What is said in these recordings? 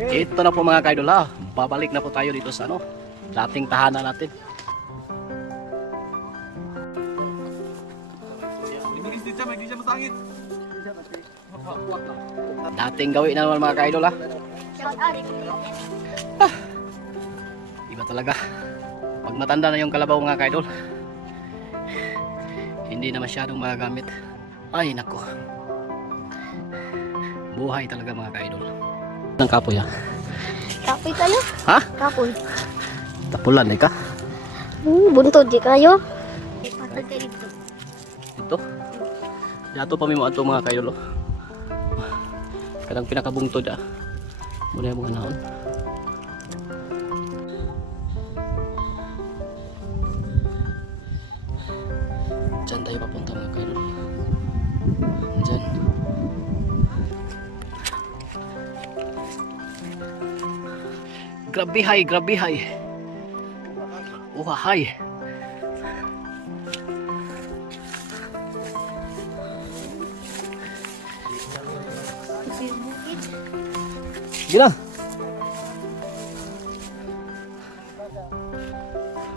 Ito na po mga kaidol ha. Babalik na po tayo dito sa ano, dating tahanan natin. Dating gawin na naman mga kaidol ha. Iba talaga. Pag matanda na yung kalabaw mga kaidol, hindi na masyadong magagamit. Ay nako. Buhay talaga mga kaidol. Ng kapoy ha. Kapoy kayo? Ha? Kapoy. Tapulan ka? Buntod di kayo. Patag kayo dito. Ito? Dato pa may mga ito mga kaidol. Kadang pinakabungtod ah. Muna yung mga naon. Diyan tayo papunta mga kaidol. Diyan. Grabihay, grabihay. Uhahay. Gila.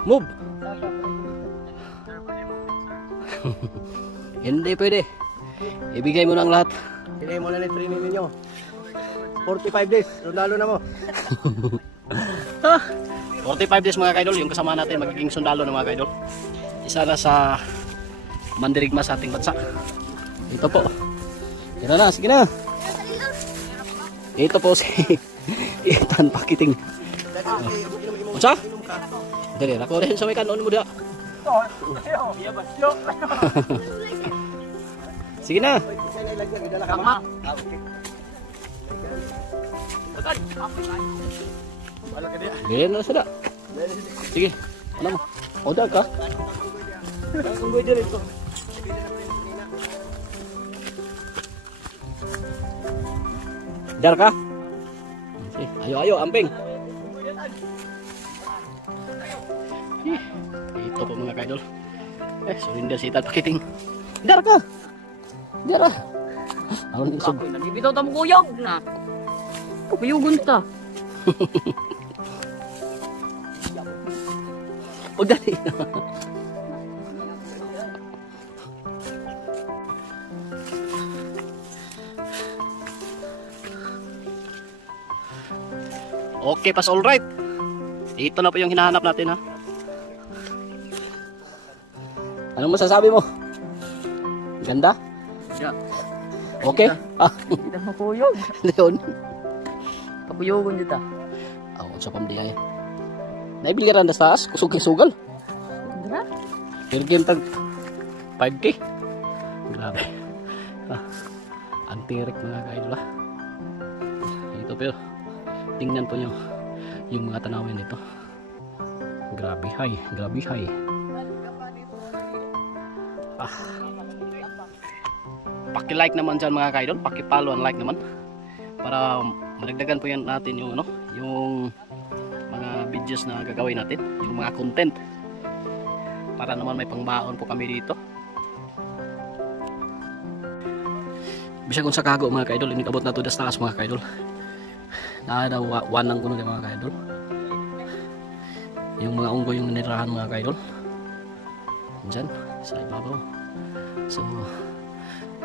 Move. Hindi pwede. Ibigay mo na ang lahat. Sinay mo na ni training ninyo. 45 days. Sundalo na mo. 45 days mga kaidol. Yung kasama natin magiging sundalo ng mga kaidol. Isa na sa mandirigma sa ating bansa. Ito po. Tira na. Sige na. Ito po si Ethan Pakiting. Unsa? Dali, ako rin sa may kanon mo dia. Sige na. Gaya na sada. Sige. Ano mo? Oda ka? Tunggu aja dito. Dar ka? Sige, ayo amping. Ito po mga kaidol. Surinder si Ethan Pakiting. Dar ka? Dar ah. Aron isog. Nagbibitaw ta mo kuyog na. Kuyugon ta. O dali. Okay, pas all right. Ito na po yung hinahanap natin ha. Anong masasabi mo? Ganda? Yeah. Okay? Ah, Kita mo kuyog. Leon. Kapuyogon dito. Ako sa pamdihay. Naibiliran na sa taas, kusog-sugal. Dra? Per game tag 5K. Grabe. Antirik mga kaidol ha. Ito pero tingnan po nyo yung mga tanawin dito. Grabe hay, grabe hay. Paki-like naman dyan mga kaidol, paki-follow and like naman para madagdagan po yan natin yung ano, yung mga videos na gagawin natin, yung mga content para naman may pangbaon po kami dito. Bisag kung sa kago mga kaidol, inigabot na to das taas mga kaidol. Wanang kuno ng mga kaidol. Yung mga unggoy yung nirahan mga kaidol. Diyan sa ibabaw. So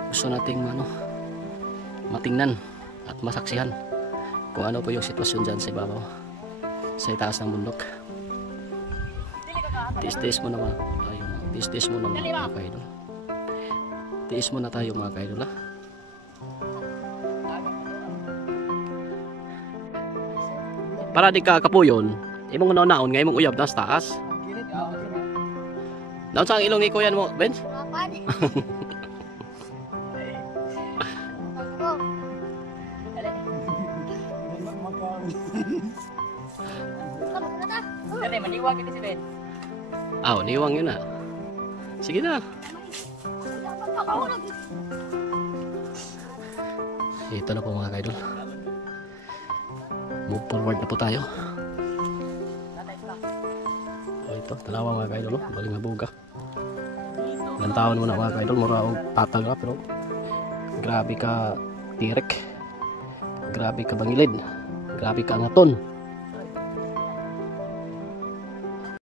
gusto nating matingnan at masaksihan kung ano po yung sitwasyon dyan sa ibabaw, sa itaas ng bundok. Tiis-tiis mo naman tayo. Tiis-tiis mo naman mga kaidol. Tiis mo na tayo mga kaidol ha. Para di ka kapuyon, imong naon nga imong uyab na sa taas. Naon sa ilong ni kuya mo, Benz? Dali, maniwag kita si Ben. Niwang yun na. Sige na. Ito na po mga kaidol. Move forward na po tayo. Ito, talawa mga kaidol. Baling nga buga. Ilang taon mo na mga kaidol. Mura o patag ka pero grabe ka tirek. Grabe ka bangilid. Grabe ka angaton.